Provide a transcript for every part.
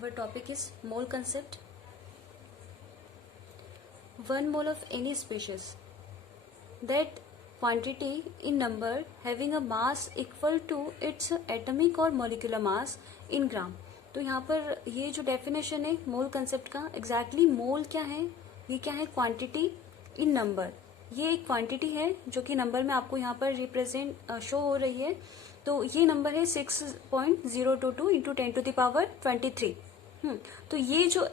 Our topic is mole concept. 1 mole of any species, that quantity in number having a mass equal to its atomic or molecular mass in ग्राम. तो यहाँ पर ये जो definition है मोल concept का, exactly मोल क्या है, ये क्या है, क्वांटिटी इन नंबर. ये एक क्वांटिटी है जो कि नंबर में आपको यहाँ पर रिप्रेजेंट शो हो रही है. तो ये नंबर है 6.022 इंटू 10⁻23. तो ये जो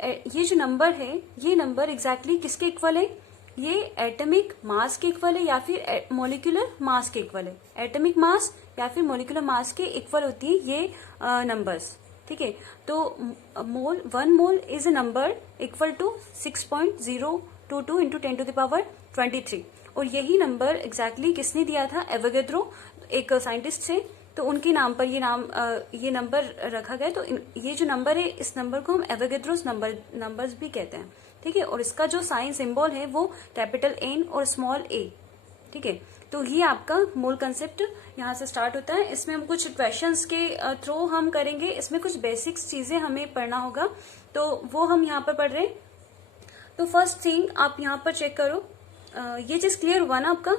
नंबर है, ये नंबर एग्जैक्टली किसके इक्वल है, ये एटॉमिक मास के इक्वल है या फिर मॉलिक्यूलर मास के इक्वल है. एटॉमिक मास या फिर मॉलिक्यूलर मास के इक्वल होती है ये नंबर्स. ठीक है. तो mole 1 mole is a number equal to 6.022 into 10⁻23. और यही नंबर एग्जैक्टली किसने दिया था, एवोगैड्रो, एक साइंटिस्ट थे. तो उनके नाम पर ये नंबर रखा गया. तो ये जो नंबर है, इस नंबर को हम एवोगैड्रोस नंबर्स भी कहते हैं. ठीक है. और इसका जो साइन सिंबल है वो कैपिटल एन और स्मॉल ए. ठीक है. तो ये आपका मोल कंसेप्ट यहाँ से स्टार्ट होता है. इसमें हम कुछ क्वेश्चंस के थ्रू हम करेंगे. इसमें कुछ बेसिक्स चीजें हमें पढ़ना होगा, तो वो हम यहाँ पर पढ़ रहे हैं. तो फर्स्ट थिंग आप यहाँ पर चेक करो, ये चीज क्लियर हुआ ना आपका.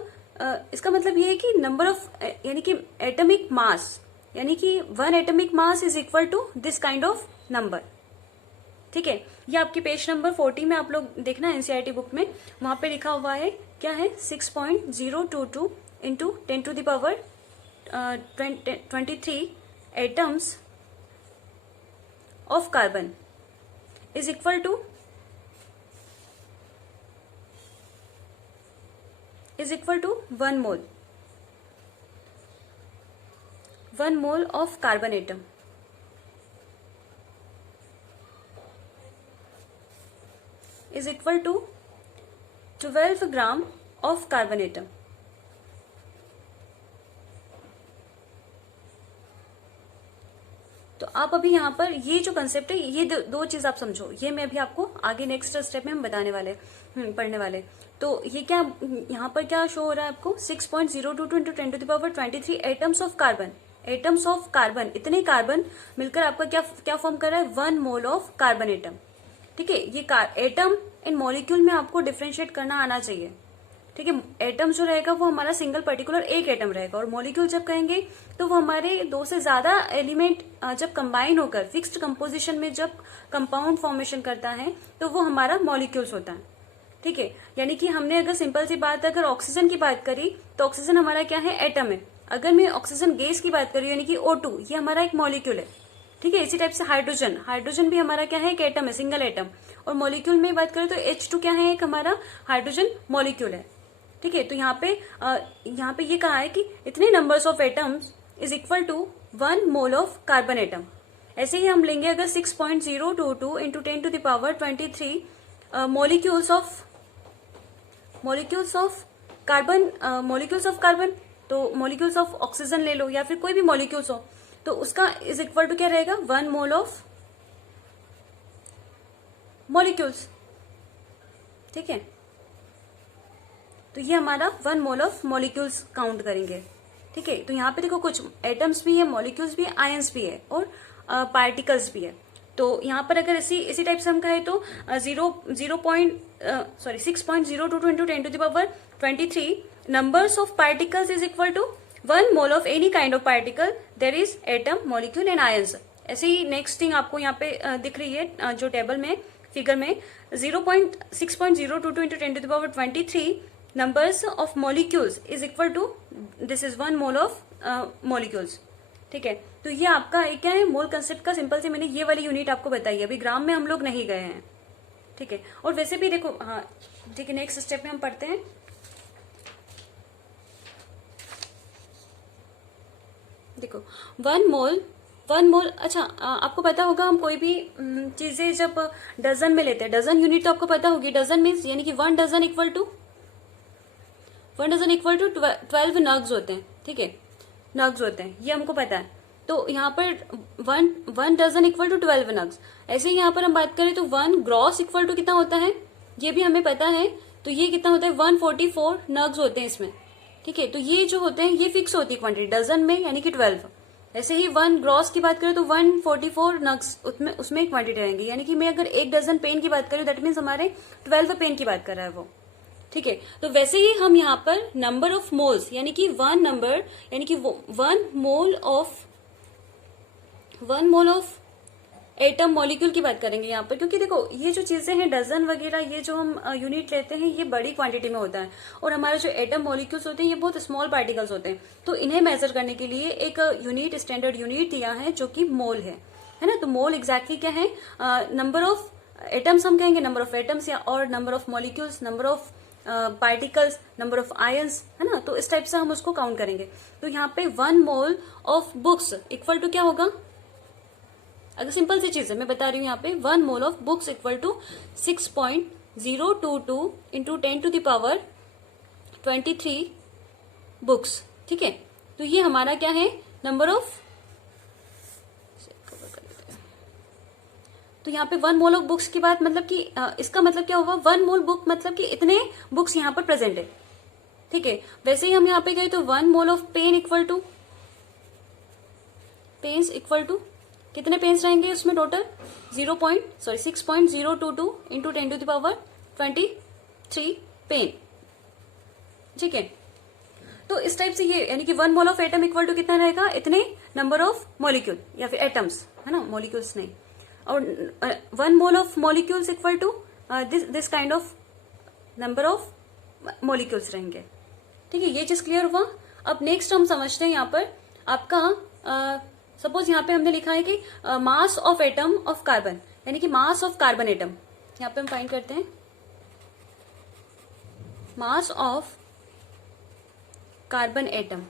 इसका मतलब ये है कि नंबर ऑफ यानी कि एटॉमिक मास, यानी कि 1 atomic mass is equal to this kind of number. ठीक है. ये आपके पेज नंबर 40 में आप लोग देखना, एनसीईआरटी बुक में, वहां पे लिखा हुआ है क्या है, 6.022 into 10⁻23 atoms of carbon is equal to 1 mole. 1 mole of carbon atom is equal to 12 gram of carbon atom. तो आप अभी यहाँ पर ये जो कंसेप्ट है, ये दो चीज आप समझो. ये मैं अभी आपको आगे नेक्स्ट स्टेप में हम बताने वाले, पढ़ने वाले. तो ये क्या यहाँ पर क्या शो हो रहा है आपको, 6.022 into 10⁻23 atoms of carbon. Atoms of carbon, इतने कार्बन मिलकर आपका क्या फॉर्म कर रहा है, 1 मोल ऑफ कार्बन एटम. ठीक है. ये एटम इन मॉलिक्यूल में आपको डिफ्रेंशिएट करना आना चाहिए. ठीक है. एटम जो रहेगा वो हमारा सिंगल पर्टिकुलर एक एटम रहेगा, और मॉलिक्यूल जब कहेंगे तो वो हमारे 2 से ज्यादा एलिमेंट जब कंबाइन होकर फिक्स्ड कंपोजिशन में जब कंपाउंड फॉर्मेशन करता है तो वो हमारा मॉलिक्यूल्स होता है. ठीक है. यानी कि हमने अगर सिंपल सी बात, अगर ऑक्सीजन की बात करी तो ऑक्सीजन हमारा क्या है, एटम है. अगर मैं ऑक्सीजन गैस की बात करी यानी कि O2, ये हमारा एक मॉलिक्यूल है. ठीक है. इसी टाइप से हाइड्रोजन भी हमारा क्या है, एक एटम है, सिंगल एटम. और मॉलिक्यूल में बात करें तो H2 क्या है, एक हमारा हाइड्रोजन मॉलिक्यूल है. ठीक है. तो यहाँ पे ये कहा है कि इतने numbers of atoms is equal to 1 mole of carbon atom. ऐसे ही हम लेंगे अगर 6.022 इंटू 10⁻23 मॉलिक्यूल्स ऑफ कार्बन, तो मॉलिक्यूल्स ऑफ ऑक्सीजन ले लो या फिर कोई भी मॉलिक्यूल्स हो, तो उसका इज इक्वल टू क्या रहेगा, 1 मोल ऑफ मॉलिक्यूल्स. ठीक है. तो ये हमारा 1 मोल ऑफ मॉलिक्यूल्स काउंट करेंगे. ठीक है. तो यहाँ पे देखो कुछ एटम्स भी है, मॉलिक्यूल्स भी है, आयंस भी है और पार्टिकल्स भी है. तो यहाँ पर अगर इसी टाइप से हम कहें तो 6.022 into 10⁻23 numbers of particles is equal to 1 mole of any kind of particle, there is atom, molecule and ions. ऐसे ही नेक्स्ट थिंग आपको यहाँ पे दिख रही है जो टेबल में, फिगर में, 6.022 into 10⁻23 numbers of molecules is equal to this is 1 mole of molecules. ठीक है. तो ये आपका एक क्या है, मोल कंसेप्ट का सिंपल से मैंने ये वाली यूनिट आपको बताई है. अभी ग्राम में हम लोग नहीं गए हैं. ठीक है. और वैसे भी देखो, हाँ ठीक है, नेक्स्ट स्टेप में हम पढ़ते हैं. देखो 1 मोल, अच्छा आपको पता होगा हम कोई भी चीजें जब डजन में लेते हैं, डजन यूनिट तो आपको पता होगी. डजन मीन्स यानी कि 1 डजन इक्वल टू 12 नग्स होते हैं. ठीक है. नग्स होते हैं, ये हमको पता है. तो यहाँ पर 1 डजन इक्वल टू 12 नग्स. ऐसे ही यहाँ पर हम बात करें तो 1 ग्रॉस इक्वल टू कितना होता है, ये भी हमें पता है. तो ये कितना होता है, 144 नग्स होते हैं इसमें. ठीक है. तो ये जो होते हैं ये फिक्स होती है क्वांटिटी डजन में, यानी कि 12. ऐसे ही 1 ग्रॉस की बात करें तो 144 नग्स उसमें एक क्वांटिटी रहेंगी, यानी कि मैं अगर 1 डजन पेन की बात करूं दैट मीन्स हमारे 12 पेन की बात कर रहा है वो। ठीक है, तो वैसे ही हम यहाँ पर नंबर ऑफ मोल्स यानी कि 1 नंबर यानी कि 1 मोल ऑफ एटम मॉलिक्यूल की बात करेंगे यहाँ पर, क्योंकि देखो ये जो चीजें हैं डजन वगैरह ये जो हम यूनिट लेते हैं ये बड़ी क्वांटिटी में होता है, और हमारे जो एटम मॉलिक्यूल्स होते हैं ये बहुत स्मॉल पार्टिकल्स होते हैं। तो इन्हें मेजर करने के लिए एक यूनिट स्टैंडर्ड यूनिट दिया है जो कि मोल है ना। तो मोल एग्जैक्टली क्या है, नंबर ऑफ एटम्स हम कहेंगे, नंबर ऑफ एटम्स या और number of molecules, number of particles, number of ions, है ना। तो इस टाइप से हम उसको काउंट करेंगे। तो यहाँ पे 1 mole of books equal to क्या होगा, अगर सिंपल सी चीज है मैं बता रही हूँ यहाँ पे, 1 mole of books equal to 6.022 into 10⁻23 books. ठीक है, तो ये हमारा क्या है, नंबर ऑफ, तो यहाँ पे 1 मोल ऑफ बुक्स की बात मतलब कि इसका मतलब क्या होगा, 1 मोल बुक मतलब कि इतने बुक्स यहाँ पर प्रेजेंट है। ठीक है, वैसे ही हम यहाँ पे गए तो 1 mole of pen equal to pens equal to कितने पेन्स रहेंगे उसमें टोटल 6.022 इंटू 10⁻23 पेन। ठीक है, तो इस टाइप से ये यानी कि 1 mole of atom equal to कितना रहेगा, इतने नंबर ऑफ मॉलिक्यूल या फिर एटम्स, है ना, मॉलिक्यूल्स नहीं, और 1 mole of molecules equal to this kind of number of molecules रहेंगे। ठीक है, ये चीज क्लियर हुआ। अब नेक्स्ट हम समझते हैं यहाँ पर आपका सपोज यहाँ पे हमने लिखा है कि mass of atom of carbon, यानी कि मास ऑफ कार्बन एटम, यहाँ पे हम फाइंड करते हैं मास ऑफ कार्बन एटम।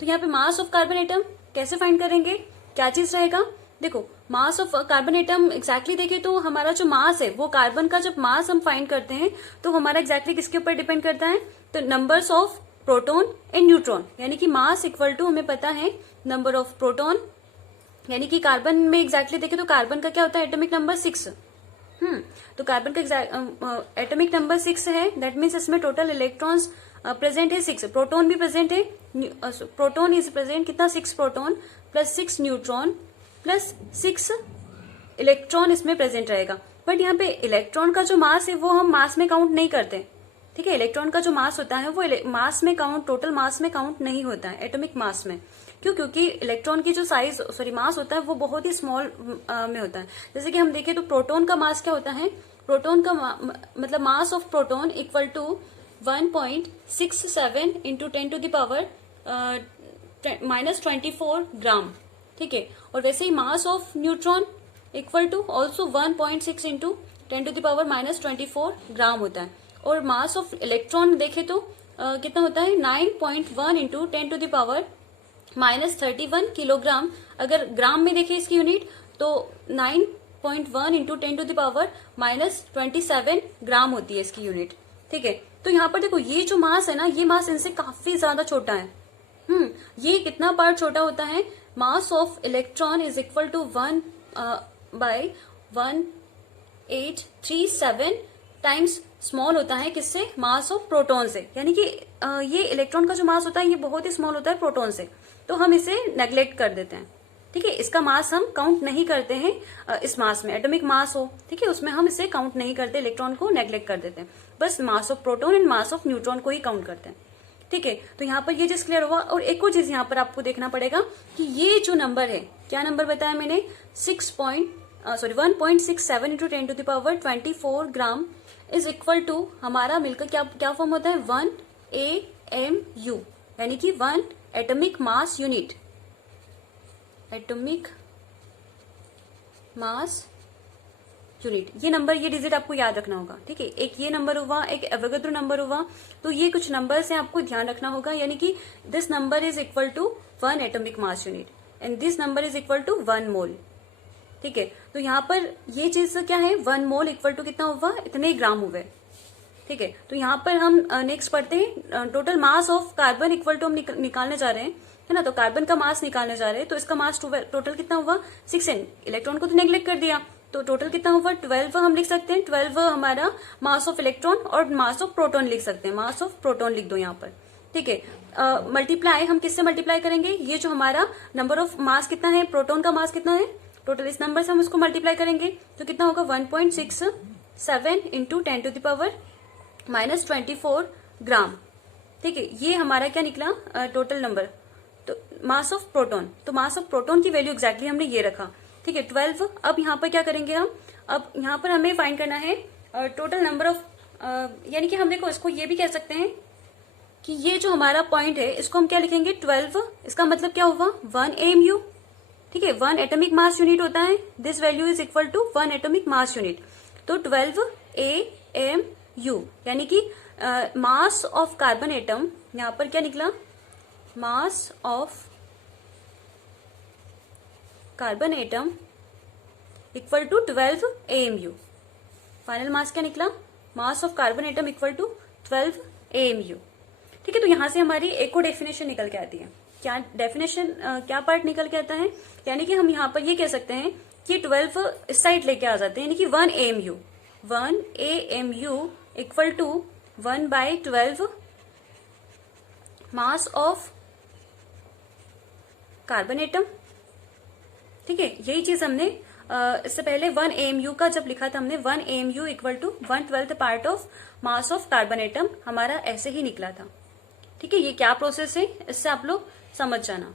तो यहाँ पे मास ऑफ कार्बन एटम कैसे फाइंड करेंगे, क्या चीज रहेगा, देखो मास ऑफ कार्बन एटम एग्जैक्टली देखें तो हमारा जो मास है वो कार्बन का जब मास हम फाइंड करते हैं तो हमारा एग्जैक्टली किसके ऊपर डिपेंड करता है, तो numbers of proton and neutron, यानी कि मास इक्वल टू हमें पता है नंबर ऑफ प्रोटॉन, यानी कि कार्बन में एग्जैक्टली देखें तो कार्बन का क्या होता है एटॉमिक नंबर 6। तो कार्बन का एटॉमिक नंबर 6 है, दैट मीन्स इसमें टोटल इलेक्ट्रॉन्स प्रेजेंट है 6, प्रोटॉन भी प्रेजेंट है, प्रोटॉन इज प्रेजेंट कितना 6 proton plus 6 neutron plus 6 electron इसमें प्रेजेंट रहेगा। बट यहाँ पे इलेक्ट्रॉन का जो मास है वो हम मास में काउंट नहीं करते। ठीक है, इलेक्ट्रॉन का जो मास होता है वो मास में काउंट, टोटल मास में काउंट नहीं होता है, एटॉमिक मास में। क्यों, क्योंकि इलेक्ट्रॉन की जो साइज मास होता है वो बहुत ही स्मॉल में होता है। जैसे कि हम देखें तो प्रोटॉन का मास क्या होता है, प्रोटॉन का मतलब mass of proton equal to 1.67 into 10⁻⁻24 gram. ठीक है, और वैसे ही mass of neutron equal to also 1.6 into 10⁻⁻24 gram होता है, और मास ऑफ इलेक्ट्रॉन देखे तो कितना होता है 9.1 इंटू 10⁻⁻31 किलोग्राम। अगर ग्राम में देखें इसकी यूनिट तो 9.1 इंटू 10⁻⁻27 ग्राम होती है इसकी यूनिट। ठीक है, तो यहाँ पर देखो ये जो मास है ना, ये मास इनसे काफी ज्यादा छोटा है। ये कितना पार्ट छोटा होता है, mass of electron is equal to 1/1837 times small होता है किससे, मास ऑफ प्रोटॉन से। यानी कि ये इलेक्ट्रॉन का जो मास होता है ये बहुत ही स्मॉल होता है प्रोटॉन से, तो हम इसे नेग्लेक्ट कर देते हैं। ठीक है, इसका मास हम काउंट नहीं करते हैं इस मास में, एटॉमिक मास हो, ठीक है, उसमें हम इसे काउंट नहीं करते, इलेक्ट्रॉन को नेग्लेक्ट कर देते हैं, बस मास of proton and mass of neutron को ही काउंट करते हैं। ठीक है, तो यहाँ पर ये चीज क्लियर हुआ। और एक और चीज यहाँ पर आपको देखना पड़ेगा कि ये जो नंबर है, क्या नंबर बताया मैंने, 1.67 into 10⁻24 gram is equal to हमारा मिलकर क्या फॉर्म होता है 1 AMU, यानी कि 1 atomic mass unit, atomic mass unit. ये नंबर, ये डिजिट आपको याद रखना होगा। ठीक है, एक ये नंबर हुआ, एक एवोगाड्रो नंबर हुआ, तो ये कुछ नंबर्स हैं आपको ध्यान रखना होगा, यानी कि this number is equal to 1 atomic mass unit and this number is equal to 1 mole. ठीक है, तो यहाँ पर ये चीज क्या है, 1 मोल इक्वल टू कितना हुआ, इतने ग्राम हुए। ठीक है, तो यहाँ पर हम नेक्स्ट पढ़ते हैं total mass of carbon equal to हम निकालने जा रहे हैं, है ना। तो कार्बन का मास निकालने जा रहे हैं, तो इसका मास टोटल कितना हुआ 6, इलेक्ट्रॉन को तो नेग्लेक्ट कर दिया, तो टोटल कितना हुआ 12 हम लिख सकते हैं। 12 हमारा मास ऑफ इलेक्ट्रॉन और मास ऑफ प्रोटॉन लिख सकते हैं, मास ऑफ प्रोटॉन लिख दो यहाँ पर। ठीक है, मल्टीप्लाई हम किससे मल्टीप्लाई करेंगे, ये जो हमारा नंबर ऑफ मास कितना है, प्रोटॉन का मास कितना है टोटल, इस नंबर से हम उसको मल्टीप्लाई करेंगे तो कितना होगा 1.67 इंटू 10⁻⁻24 ग्राम। ठीक है, ये हमारा क्या निकला टोटल नंबर, तो मास ऑफ प्रोटॉन। तो मास ऑफ प्रोटॉन की वैल्यू एग्जैक्टली हमने ये रखा। ठीक है 12। अब यहाँ पर क्या करेंगे हम, अब यहाँ पर हमें फाइंड करना है टोटल नंबर ऑफ, यानी कि हम देखो इसको ये भी कह सकते हैं कि ये जो हमारा पॉइंट है इसको हम क्या लिखेंगे 12, इसका मतलब क्या हुआ 1 AMU। ठीक है, 1 एटॉमिक मास यूनिट होता है, this value is equal to 1 atomic mass unit, तो 12 AMU, यानी कि मास ऑफ कार्बन एटम, यहां पर क्या निकला mass of carbon atom equal to 12 AMU। Final mass क्या निकला, mass of carbon atom equal to 12 AMU। ठीक है, तो यहां से हमारी एक और डेफिनेशन निकल के आती है। क्या डेफिनेशन, क्या पार्ट निकल के आता है, यानी कि हम यहाँ पर ये कह सकते हैं कि 12 इस साइड लेके आ जाते हैं, यानी कि 1 AMU equal to 1/12 mass of carbon atom. ठीक है, यही चीज हमने इससे पहले 1 AMU का जब लिखा था हमने 1 AMU equal to 1/12 part of mass of carbon atom, हमारा ऐसे ही निकला था। ठीक है, ये क्या प्रोसेस है इससे आप लोग समझ जाना।